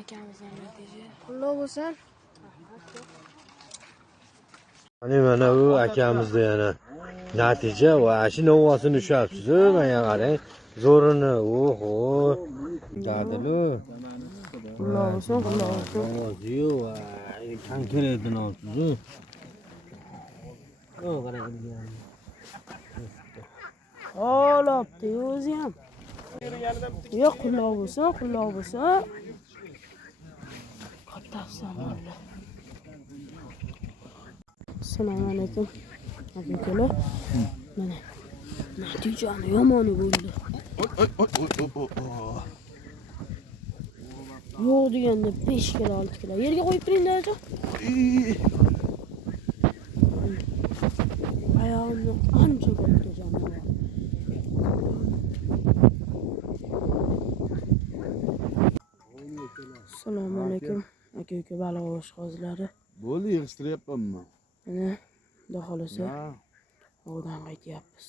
akamizdan natija. Qullab bo'lsin. Mana bu akamizda yana natija va shu novvosini ushlabsiz, menga qarang. Zo'rini, oho. Dadilu. Qullab bo'lsin, qullab bo'lsin. Novoziyu va konkretini olibsiz. O, qarang. Olabdi o'zi ham. Yo'q, qullab bo'lsin, qullab bo'lsin. Katta afsonlar. Assalomu alaykum. Akalar. Mana natijani yomoni bo'ldi. Yo'q deganda 5 kilo 6 kilo. Yerga qo'yib turing dadajon. Ayog'imni ancha katta jonivar. Assalomu alaykum. Aka baliq osh hozirlari. Bo'ldi, yig'ishtiryapmanmi? Mana xudo xolasa ovdan qaytyapmiz.